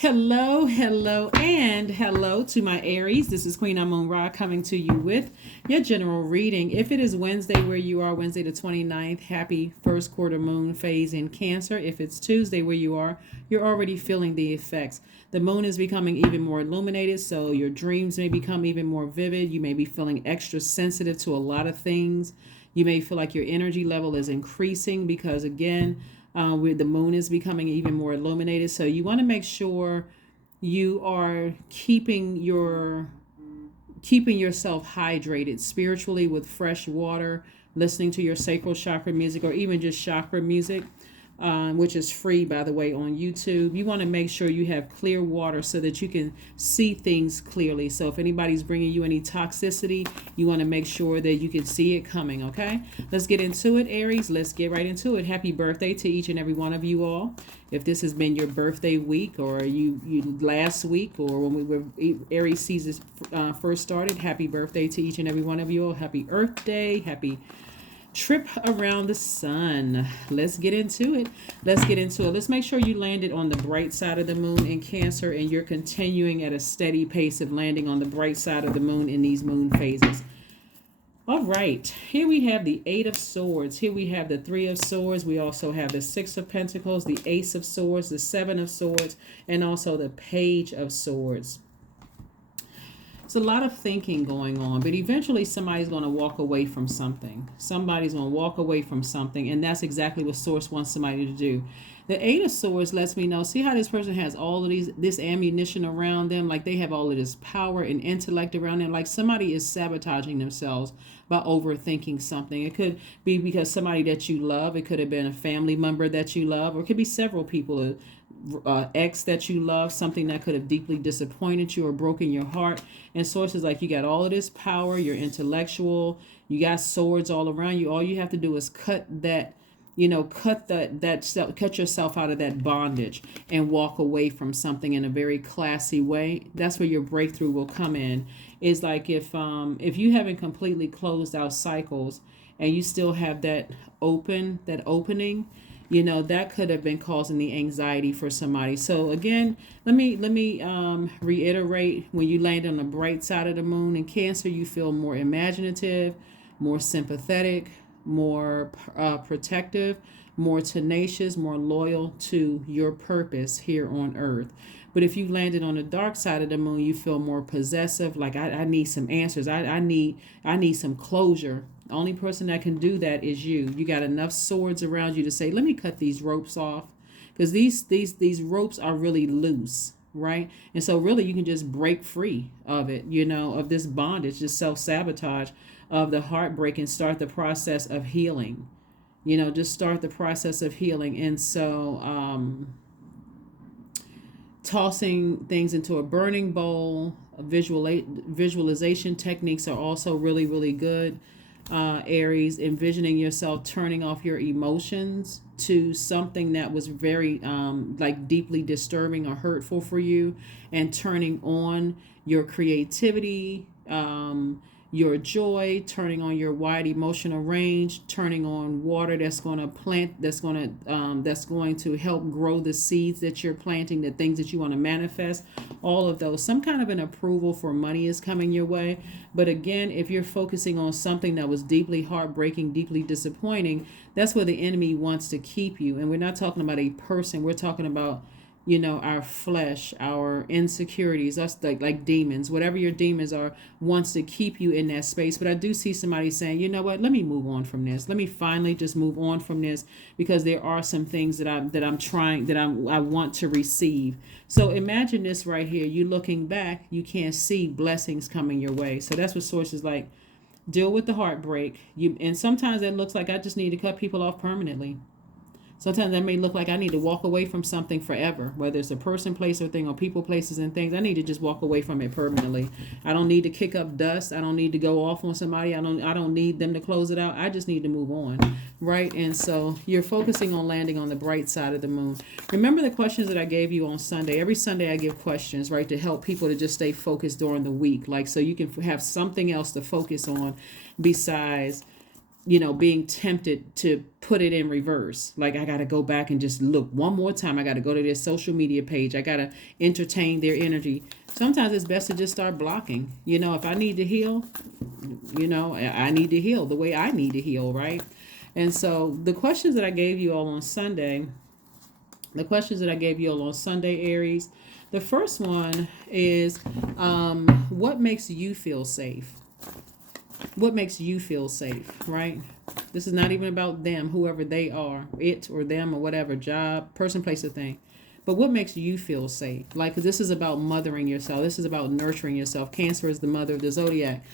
Hello, hello, and hello to my Aries. This is Queen Amun Ra coming to you with your general reading. If it is Wednesday where you are, Wednesday the 29th, happy first quarter moon phase in Cancer. If it's Tuesday where you are, you're already feeling the effects. The moon is becoming even more illuminated, so your dreams may become even more vivid. You may be feeling extra sensitive to a lot of things. You may feel like your energy level is increasing because, again, where the moon is becoming even more illuminated. So you want to make sure you are keeping yourself hydrated spiritually with fresh water, listening to your sacral chakra music, or even just chakra music, which is free, by the way, on YouTube. You want to make sure you have clear water so that you can see things clearly. So if anybody's bringing you any toxicity, you want to make sure that you can see it coming, okay? Let's get into it, Aries. Let's get right into it. Happy birthday to each and every one of you all. If this has been your birthday week, or you last week, or when we were Aries season first started, happy birthday to each and every one of you all. Happy Earth Day. Happy trip around the sun. Let's get into it. Let's make sure you landed on the bright side of the moon in Cancer, and you're continuing at a steady pace of landing on the bright side of the moon in these moon phases. All right, here we have the Eight of Swords. Here we have the Three of Swords. We also have the Six of Pentacles, the Ace of Swords, the Seven of Swords, and also the Page of Swords. It's a lot of thinking going on, but eventually somebody's going to walk away from something. Somebody's going to walk away from something, and that's exactly what Source wants somebody to do. The Eight of Swords lets me know, see how this person has all of this ammunition around them, like they have all of this power and intellect around them, like somebody is sabotaging themselves by overthinking something. It could be because somebody that you love, it could have been a family member that you love, or it could be several people, ex that you love, something that could have deeply disappointed you or broken your heart. And Sources like, you got all of this power, you're intellectual, you got swords all around you. All you have to do is cut yourself out of that bondage and walk away from something in a very classy way. That's where your breakthrough will come in. Is like if you haven't completely closed out cycles and you still have that opening, that could have been causing the anxiety for somebody. So again, let me reiterate, when you land on the bright side of the moon in Cancer, you feel more imaginative, more sympathetic, more protective, more tenacious, more loyal to your purpose here on earth. But if you landed on the dark side of the moon, you feel more possessive, like I need some answers. I need some closure. The only person that can do that is you. You got enough swords around you to say, let me cut these ropes off, because these ropes are really loose, right? And so really you can just break free of it, of this bondage, this self-sabotage of the heartbreak, and start the process of healing. Just start the process of healing. And so tossing things into a burning bowl, visualization techniques are also really, really good. Aries, envisioning yourself turning off your emotions to something that was very deeply disturbing or hurtful for you, and turning on your creativity, your joy, turning on your wide emotional range, turning on water that's going to help grow the seeds that you're planting, the things that you want to manifest. All of those, some kind of an approval for money is coming your way. But again, if you're focusing on something that was deeply heartbreaking, deeply disappointing, that's where the enemy wants to keep you. And we're not talking about a person, we're talking about our flesh, our insecurities, us like demons. Whatever your demons are, wants to keep you in that space. But I do see somebody saying, you know what, let me move on from this. Let me finally just move on from this, because there are some things that I want to receive. So imagine this right here. You looking back, you can't see blessings coming your way. So that's what Sources like. Deal with the heartbreak. And sometimes it looks like I just need to cut people off permanently. Sometimes that may look like I need to walk away from something forever, whether it's a person, place, or thing, or people, places, and things. I need to just walk away from it permanently. I don't need to kick up dust. I don't need to go off on somebody. I don't need them to close it out. I just need to move on, right? And so you're focusing on landing on the bright side of the moon. Remember the questions that I gave you on Sunday. Every Sunday I give questions, right, to help people to just stay focused during the week, like so you can have something else to focus on besides being tempted to put it in reverse. Like, I got to go back and just look one more time. I got to go to their social media page. I got to entertain their energy. Sometimes it's best to just start blocking. If I need to heal, I need to heal the way I need to heal, right? And so the questions that I gave you all on Sunday, Aries, the first one is, what makes you feel safe? What makes you feel safe, right? This is not even about them, whoever they are, it or them or whatever, job, person, place, or thing. But what makes you feel safe? Like, this is about mothering yourself. This is about nurturing yourself. Cancer is the mother of the Zodiac.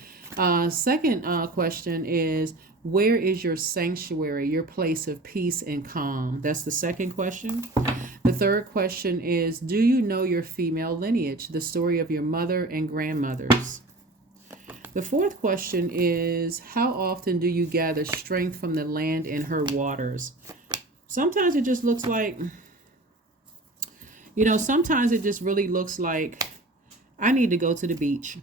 Second question is, where is your sanctuary, your place of peace and calm? That's the second question. The third question is, do you know your female lineage, the story of your mother and grandmothers? The fourth question is, how often do you gather strength from the land and her waters? Sometimes it just looks like, sometimes it just really looks like I need to go to the beach,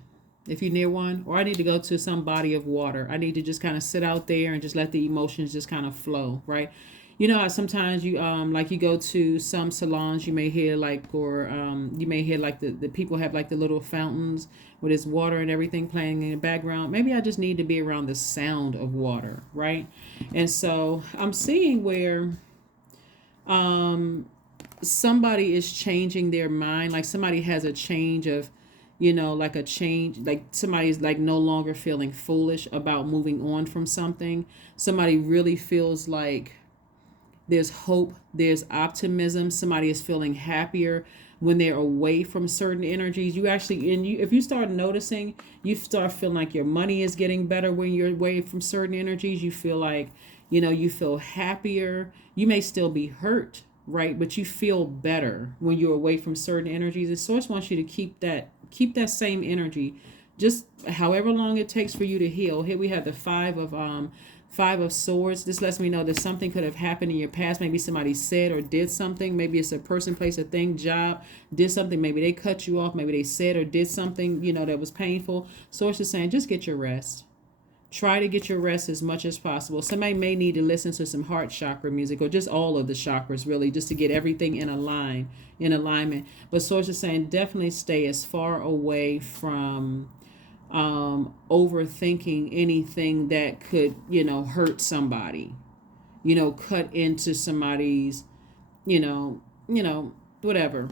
if you're near one, or I need to go to some body of water. I need to just kind of sit out there and just let the emotions just kind of flow, right? How sometimes you like you go to some salons, you may hear like, or you may hear like the people have like the little fountains with this water and everything playing in the background. Maybe I just need to be around the sound of water, right? And so I'm seeing where somebody is changing their mind, like somebody has a change of, like a change, like somebody's like no longer feeling foolish about moving on from something. Somebody really feels like there's hope, there's optimism. Somebody is feeling happier when they're away from certain energies. You actually, if you start noticing, you start feeling like your money is getting better when you're away from certain energies. You feel like, you feel happier. You may still be hurt, right? But you feel better when you're away from certain energies. The source wants you to keep that same energy, just however long it takes for you to heal. Here we have the Five of Swords. This lets me know that something could have happened in your past. Maybe somebody said or did something. Maybe it's a person, place, a thing, job, did something. Maybe they cut you off. Maybe they said or did something, that was painful. Source is saying, just get your rest. Try to get your rest as much as possible. Somebody may need to listen to some heart chakra music, or just all of the chakras, really, just to get everything in alignment. But Source is saying, definitely stay as far away from overthinking anything that could, hurt somebody, cut into somebody's, whatever,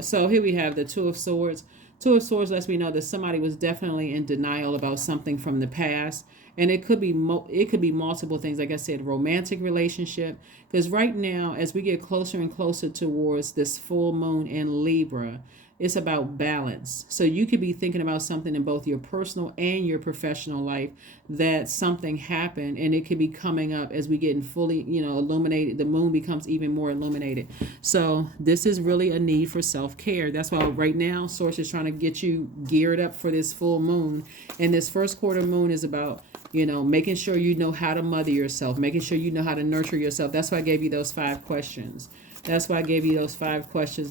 So here we have the Two of Swords. Two of Swords lets me know that somebody was definitely in denial about something from the past. And it could be multiple things. Like I said, romantic relationship. Because right now, as we get closer and closer towards this full moon in Libra, it's about balance. So you could be thinking about something in both your personal and your professional life, that something happened, and it could be coming up as we get fully, illuminated. The moon becomes even more illuminated. So this is really a need for self-care. That's why right now, Source is trying to get you geared up for this full moon. And this first quarter moon is about, making sure you know how to mother yourself, making sure you know how to nurture yourself. That's why I gave you those 5 questions.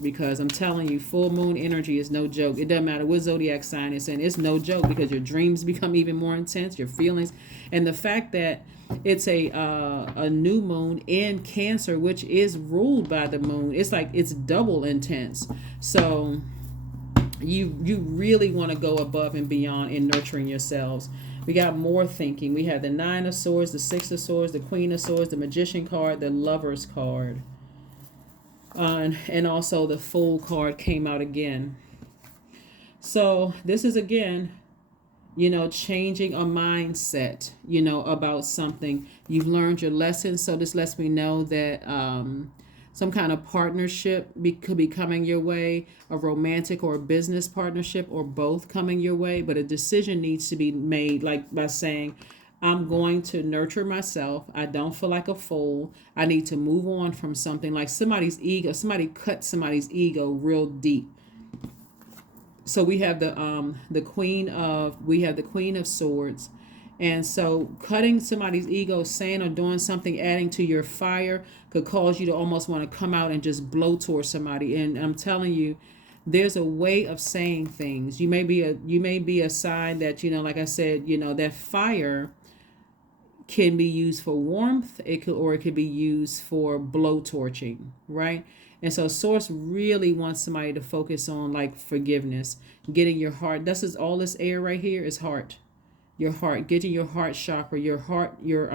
Because I'm telling you, full moon energy is no joke. It doesn't matter what zodiac sign it's in. It's no joke, because your dreams become even more intense, your feelings. And the fact that it's a new moon in Cancer, which is ruled by the moon, it's like it's double intense. So you really want to go above and beyond in nurturing yourselves. We got more thinking. We have the Nine of Swords, the Six of Swords, the Queen of Swords, the Magician card, the Lover's card. And also the Fool card came out again. So this is again, changing a mindset, about something. You've learned your lesson. So this lets me know that some kind of partnership could be coming your way, a romantic or a business partnership, or both coming your way. But a decision needs to be made, like by saying, I'm going to nurture myself. I don't feel like a fool. I need to move on from something, like somebody's ego. Somebody cut somebody's ego real deep. So we have the Queen of Swords. And so cutting somebody's ego, saying or doing something, adding to your fire, could cause you to almost want to come out and just blow towards somebody. And I'm telling you, there's a way of saying things. You may be a sign that, like I said, that fire, can be used for warmth. It could be used for blowtorching, right? And so Source really wants somebody to focus on like forgiveness, getting your heart. This is all this air right here is heart. Your heart, getting your heart chakra, your heart, your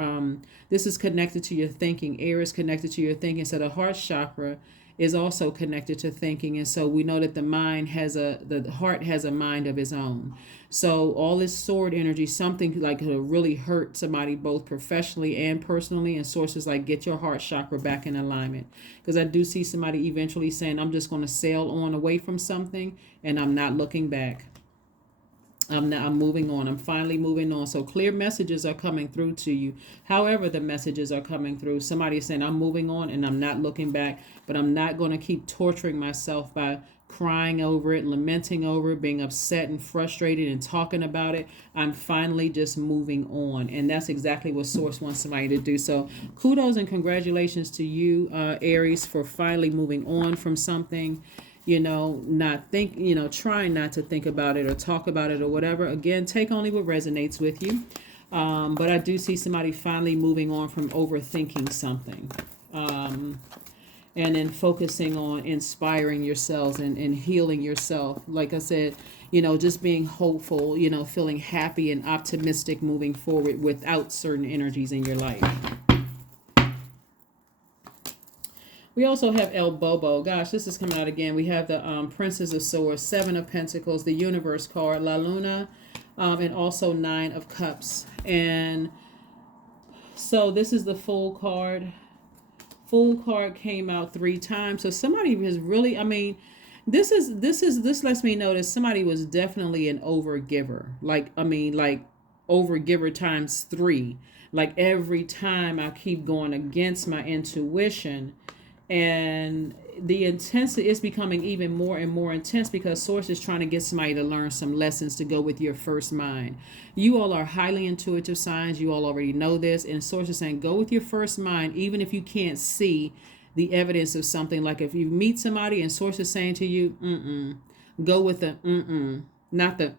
this is connected to your thinking. Air is connected to your thinking. So the heart chakra is also connected to thinking. And so we know that the heart has a mind of its own. So all this sword energy, something like could really hurt somebody both professionally and personally. And Sources like, get your heart chakra back in alignment. Because I do see somebody eventually saying, I'm just going to sail on away from something and I'm not looking back. I'm moving on. I'm finally moving on. So clear messages are coming through to you. However, the messages are coming through. Somebody is saying, I'm moving on and I'm not looking back, but I'm not going to keep torturing myself by crying over it, lamenting over it, being upset and frustrated and talking about it. I'm finally just moving on. And that's exactly what Source wants somebody to do. So kudos and congratulations to you, Aries, for finally moving on from something. Trying not to think about it or talk about it or whatever. Again, take only what resonates with you. But I do see somebody finally moving on from overthinking something. And then focusing on inspiring yourselves and healing yourself. Like I said, just being hopeful, feeling happy and optimistic moving forward without certain energies in your life. We also have El Bobo. Gosh, this is coming out again. We have the Princess of Swords, Seven of Pentacles, the Universe card, La Luna, and also Nine of Cups. And so this is the Full card. Full card came out 3 times. So somebody has really, this lets me know that somebody was definitely an overgiver. Like overgiver times 3. Like every time I keep going against my intuition. And the intensity is becoming even more and more intense because Source is trying to get somebody to learn some lessons to go with your first mind. You all are highly intuitive signs. You all already know this. And Source is saying, go with your first mind, even if you can't see the evidence of something. Like if you meet somebody and Source is saying to you, go with the not the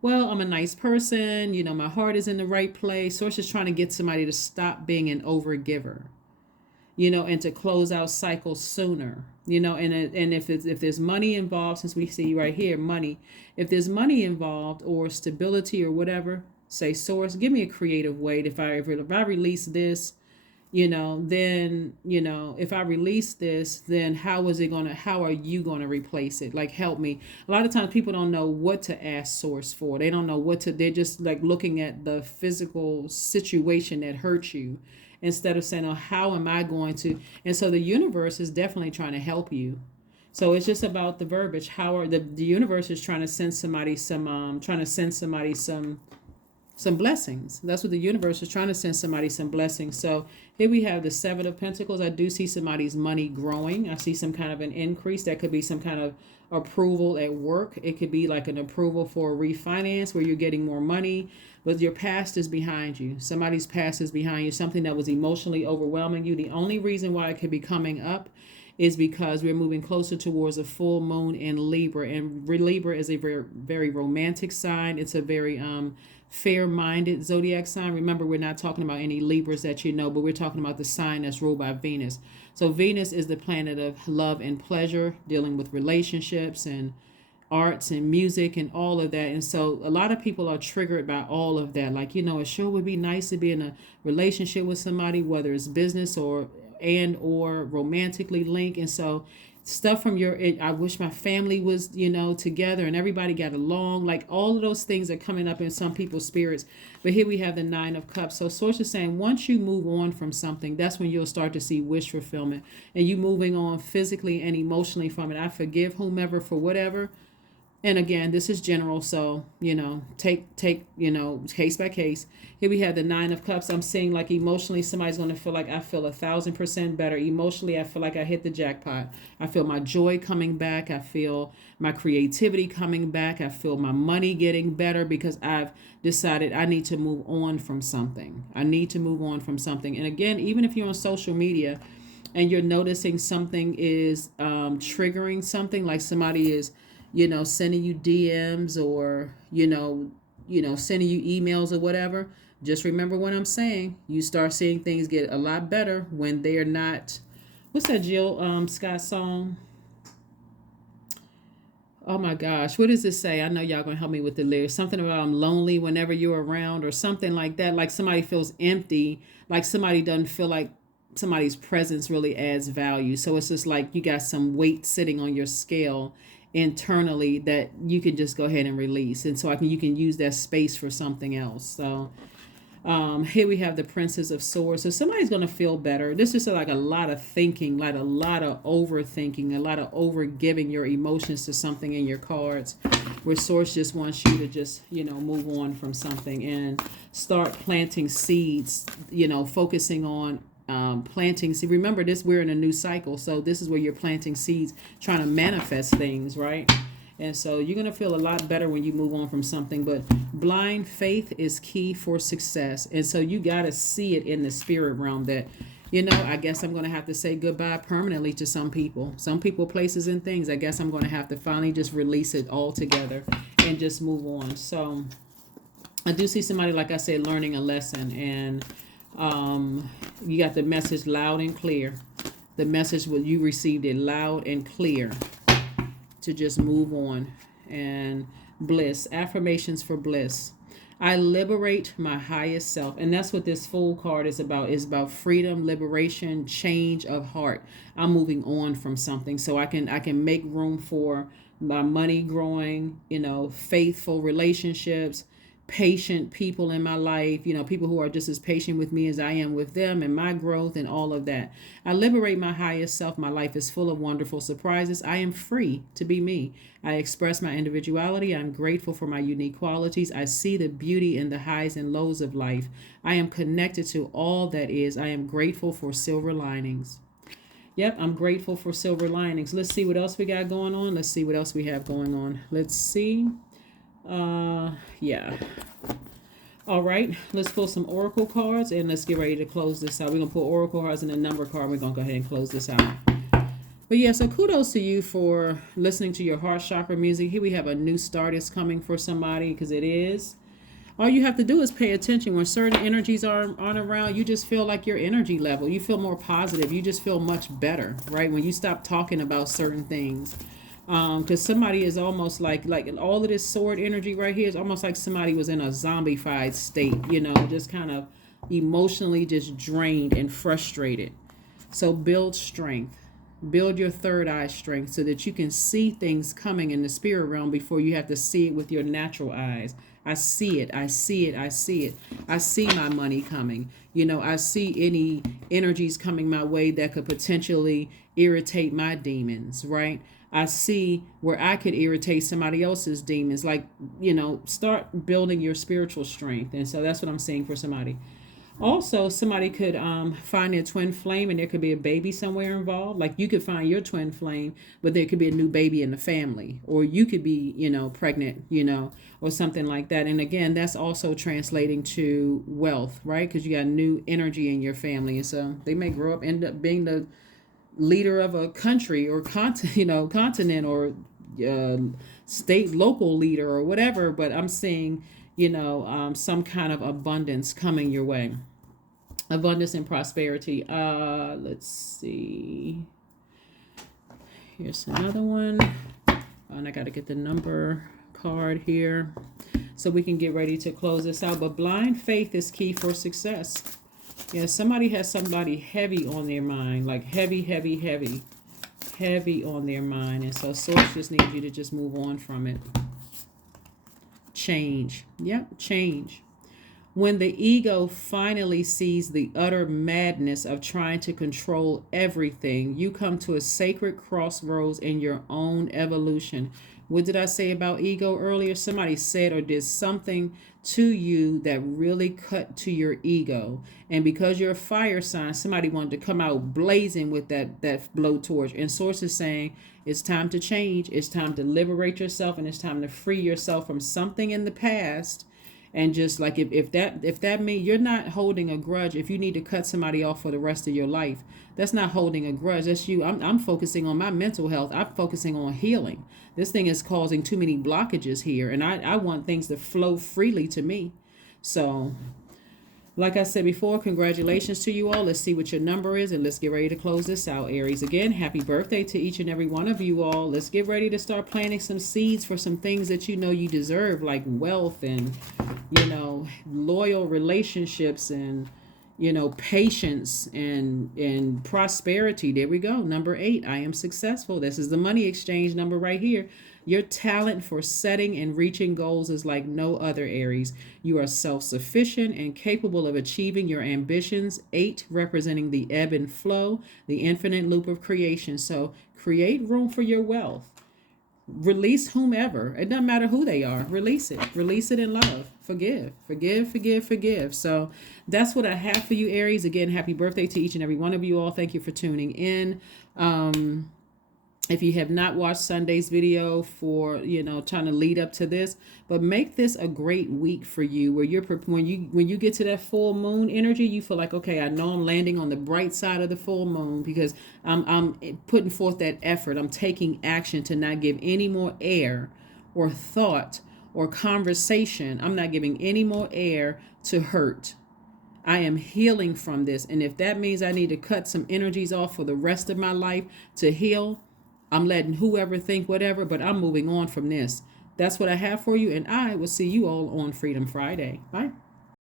well, I'm a nice person. My heart is in the right place. Source is trying to get somebody to stop being an overgiver. And to close out cycles sooner, and if there's money involved, since we see right here, money, if there's money involved or stability or whatever, say, Source, give me a creative way. If I release this, then, if I release this, then how are you going to replace it? Like, help me. A lot of times people don't know what to ask Source for. They don't know they're just like looking at the physical situation that hurts you, instead of saying, oh, how am I going to? And so the universe is definitely trying to help you. So it's just about the verbiage. The universe is trying to send somebody some blessings. That's what the universe is trying to send somebody some blessings. So here we have the Seven of Pentacles. I do see somebody's money growing. I see some kind of an increase. That could be some kind of approval at work. It could be like an approval for a refinance where you're getting more money, but your past is behind you. Somebody's past is behind you. Something that was emotionally overwhelming you. The only reason why it could be coming up is because we're moving closer towards a full moon in Libra. And Libra is a very, very romantic sign. It's a very fair-minded zodiac sign. Remember, we're not talking about any Libras that but we're talking about the sign that's ruled by Venus. So Venus is the planet of love and pleasure, dealing with relationships and arts and music and all of that. And so a lot of people are triggered by all of that. Like, it sure would be nice to be in a relationship with somebody, whether it's business or romantically linked. And so stuff from I wish my family was, together and everybody got along. Like all of those things are coming up in some people's spirits. But here we have the Nine of Cups. So Source is saying, once you move on from something, that's when you'll start to see wish fulfillment and you moving on physically and emotionally from it. I forgive whomever for whatever. And again, this is general, so, take, case by case. Here we have the Nine of Cups. I'm seeing like emotionally, somebody's going to feel like I feel 1,000% better. Emotionally, I feel like I hit the jackpot. I feel my joy coming back. I feel my creativity coming back. I feel my money getting better because I've decided I need to move on from something. And again, even if you're on social media and you're noticing something is triggering something, like somebody is sending you DMs or, sending you emails or whatever, Just remember what I'm saying. You start seeing things get a lot better when they're not. What's that Jill Scott song? Oh my gosh, what does it say? I know y'all gonna help me with the lyrics. Something about I'm lonely whenever you're around, or something like that. Like somebody feels empty, like somebody doesn't feel like somebody's presence really adds value. So it's just like you got some weight sitting on your scale internally that you can just go ahead and release. And so you can use that space for something else. So here we have the Princess of Swords. So somebody's going to feel better. This is like a lot of thinking, like a lot of overthinking, a lot of over giving your emotions to something in your cards, where Source just wants you to just, move on from something and start planting seeds, focusing on planting. See, remember this, we're in a new cycle. So this is where you're planting seeds, trying to manifest things, right? And so you're going to feel a lot better when you move on from something. But blind faith is key for success. And so you got to see it in the spirit realm that, I guess I'm going to have to say goodbye permanently to some people, places, and things. I guess I'm going to have to finally just release it all together and just move on. So I do see somebody, like I said, learning a lesson. And you got the message loud and clear. The message, you received it loud and clear, to just move on. And bliss, affirmations for bliss. I liberate my highest self. And that's what this Fool card is about. It's about freedom, liberation, change of heart. I'm moving on from something so I can make room for my money growing, faithful relationships, patient people in my life, people who are just as patient with me as I am with them, and my growth and all of that. I liberate my highest self. My life is full of wonderful surprises. I am free to be me. I express my individuality. I'm grateful for my unique qualities. I see the beauty in the highs and lows of life. I am connected to all that is. I am grateful for silver linings. Yep, I'm grateful for silver linings. Let's see what else we got going on. Let's see what else we have going on. Let's see. Yeah. All right, let's pull some oracle cards and let's get ready to close this out. We're gonna pull oracle cards and a number card. We're gonna go ahead and close this out. But yeah, so kudos to you for listening to your heart chakra music. Here we have a new start is coming for somebody, because it is. All you have to do is pay attention. When certain energies aren't around, you just feel like your energy level, you feel more positive, you just feel much better, right? When you stop talking about certain things. Because somebody is almost like all of this sword energy right here is almost like somebody was in a zombified state, just kind of emotionally just drained and frustrated. So build strength. Build your third eye strength so that you can see things coming in the spirit realm before you have to see it with your natural eyes. I see it. I see it. I see it. I see my money coming. I see any energies coming my way that could potentially irritate my demons, right? I see where I could irritate somebody else's demons. Like, start building your spiritual strength. And so that's what I'm saying for somebody. Also, somebody could find their twin flame, and there could be a baby somewhere involved. Like, you could find your twin flame, but there could be a new baby in the family. Or you could be, pregnant, or something like that. And again, that's also translating to wealth, right? Because you got new energy in your family. And so they may grow up, end up being the leader of a country or continent or state, local leader or whatever. But I'm seeing, some kind of abundance coming your way. Abundance and prosperity. Let's see. Here's another one. And I got to get the number card here so we can get ready to close this out. But blind faith is key for success. Yeah, somebody has somebody heavy on their mind, like heavy on their mind. And so Source just needs you to just move on from it. Change. Yep, change. When the ego finally sees the utter madness of trying to control everything, you come to a sacred crossroads in your own evolution. What did I say about ego earlier? Somebody said or did something to you that really cut to your ego. And because you're a fire sign, somebody wanted to come out blazing with that blowtorch. And Source is saying it's time to change. It's time to liberate yourself, and it's time to free yourself from something in the past. And just like if that means you're not holding a grudge, if you need to cut somebody off for the rest of your life, that's not holding a grudge. That's you. I'm focusing on my mental health. I'm focusing on healing. This thing is causing too many blockages here, and I want things to flow freely to me. So Like I said before, congratulations to you all. Let's see what your number is, and let's get ready to close this out, Aries. Again, happy birthday to each and every one of you all. Let's get ready to start planting some seeds for some things that you know you deserve, like wealth and, loyal relationships and, patience and prosperity. There we go. Number 8, I am successful. This is the money exchange number right here. Your talent for setting and reaching goals is like no other, Aries. You are self-sufficient and capable of achieving your ambitions. 8 representing the ebb and flow, the infinite loop of creation. So create room for your wealth. Release whomever. It doesn't matter who they are. Release it. Release it in love. Forgive. Forgive, forgive, forgive. So that's what I have for you, Aries. Again, happy birthday to each and every one of you all. Thank you for tuning in. If you have not watched Sunday's video for, trying to lead up to this, but make this a great week for you where when you get to that full moon energy, you feel like, okay, I know I'm landing on the bright side of the full moon because I'm putting forth that effort. I'm taking action to not give any more air or thought or conversation. I'm not giving any more air to hurt. I am healing from this. And if that means I need to cut some energies off for the rest of my life to heal, I'm letting whoever think whatever, but I'm moving on from this. That's what I have for you, and I will see you all on Freedom Friday. Bye.